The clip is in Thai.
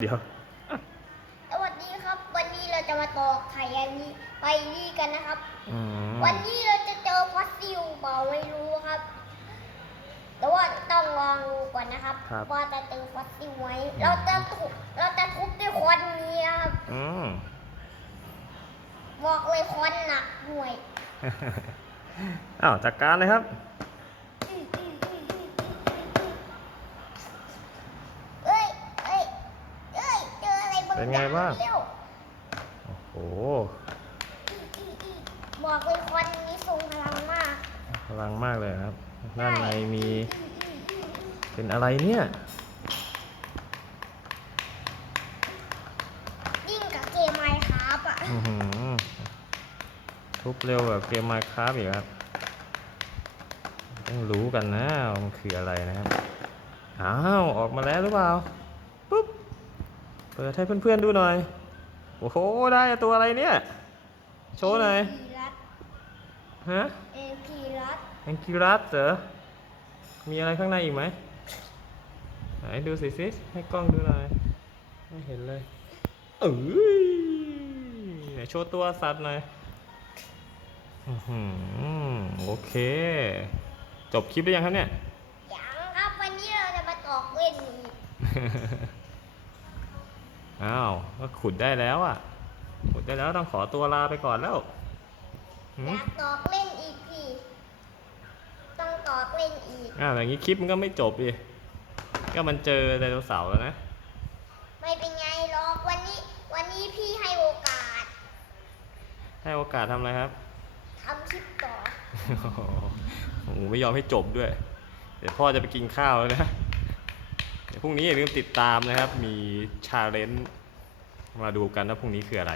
เดี๋ยวสวัสดีครับ วันนี้เราจะมาต่อไข่อันนี้ไปนี่กันนะครับอืมวันนี้เราจะเจอฟอสซิลเปล่าไม่รู้ครับ แต่ว่าต้องลองดูก่อนนะครับว่าจะเจอฟอสซิลไหมเราจะทุบเราจะทุบด้วยควันนี้นะครับอืมบอกเลยควันหนักหน่วยอ้าวจัดการเลยครับ เอ้ยเอ้ยเอ้ยเจออะไรบาง เป็นอไงย่างบ้างเร็วโอ้โห บอกเลยควันนี้ทรงพลังมาก พลังมากเลยครับ ด้านในมี เป็นอะไรเนี่ยยิ่งกับเกมไมค์ครับอะอื้อหือทุบเร็วแบบเกมมาคราฟอีกครับ ต้องรู้กันนะว่ามันคืออะไรนะครับ อ้าว ออกมาแล้วหรือเปล่าปุ๊บ เปิดให้เพื่อนๆดูหน่อย โอ้โห ได้ตัวอะไรเนี่ย โชว์หน่อยพีรัตฮะเอพีรัตแองกิรัสเหรอ มีอะไรข้างในอีกไหมไหนดูสิสิให้กล้องดูหน่อย ไม่เห็นเลย เอ้ยไหนโชว์ตัวสัตว์หน่อยอื้อหือโอเค จบคลิปหรือยังครับเนี่ย ยังครับวันนี้เราจะมาตอกเล่น อีกอ้าว ก็ขุดได้แล้วอะ ขุดได้แล้วต้องขอตัวลาไปก่อนแล้วหือมยากตอกเล่นอีกพี่ ต้องตอกเล่นอีกอ้าวอย่างนี้คลิปมันก็ไม่จบดิก็มันเจอไดโนเสาร์แล้วนะ ไม่เป็นไงหรอกวันนี้ วันนี้พี่ให้โอกาส ให้โอกาสทำอะไรครับทำคลิปต่อโอ้โหไม่ยอมให้จบด้วย เดี๋ยวพ่อจะไปกินข้าวแล้วนะเดี๋ยว พรุ่งนี้อย่าลืมติดตามนะครับ มีชาเลนจ์มาดูกันว่าพรุ่งนี้คืออะไร